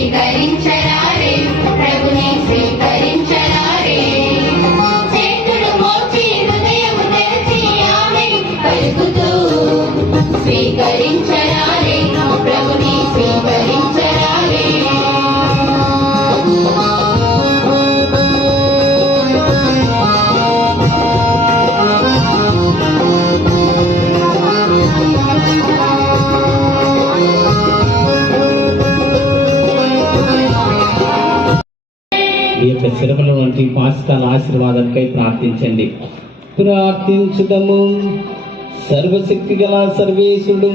స్వీకరించరారే ప్రభుని స్వీకరించరారే చేతులు మోచి హృదయము తెరిచి ఆమేన్ పలుకుతూ స్వీకరించరారే ప్రభుని స్వీకరించరారే ఈ యొక్క శ్రమల వంటి పాస్కాల ఆశీర్వాదానికై ప్రార్థించండి. ప్రార్థించుదము. సర్వశక్తి గల సర్వేశుడు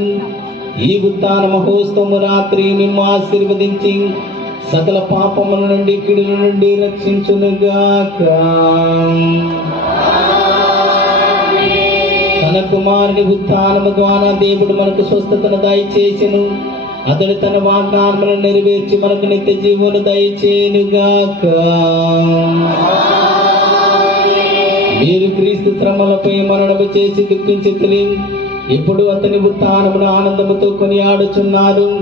ఈ ఉత్థాన మహోత్సవము రాత్రి మిమ్ము ఆశీర్వదించి సకల పాపముల నుండి కీడుల నుండి రక్షించునుగాక. తన కుమారుని ఉత్థానము ద్వారా దేవుడు మనకు స్వస్థతను దయచేసెను. అతడు తన వాగ్దానములను నెరవేర్చి మనకు నిత్య జీవమును దయచేయునుగాక. మీరు క్రీస్తు శ్రమలపై మరణము చేసి దుఃఖించితిరి. ఇప్పుడు అతని ఉత్థానమును ఆనందముతో కొనియాడుచున్నారు.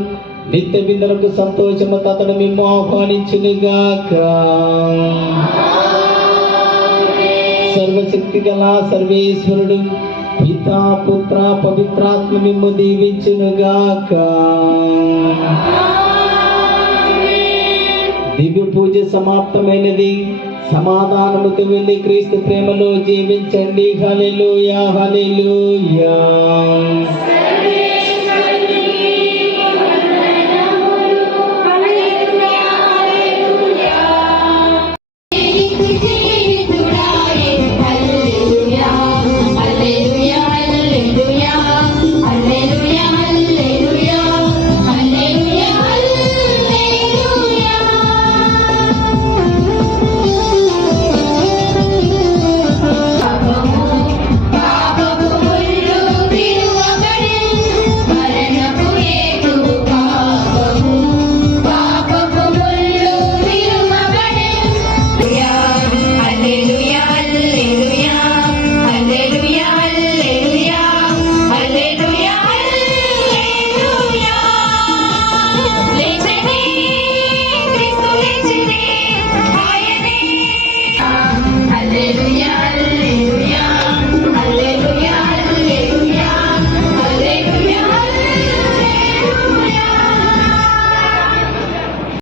నిత్య విందులకు సంతోషముతో అతడు మిమ్ము ఆహ్వానించునుగాక. సర్వశక్తి గల సర్వేశ్వరుడు పితా పుత్ర పవిత్రాత్మ మిమ్ము దీవించునుగాక. దివ్య పూజ సమాప్తమైనది. సమాధానముతో వెళ్ళి క్రీస్తు ప్రేమలో జీవించండి. హల్లెలూయా హల్లెలూయా.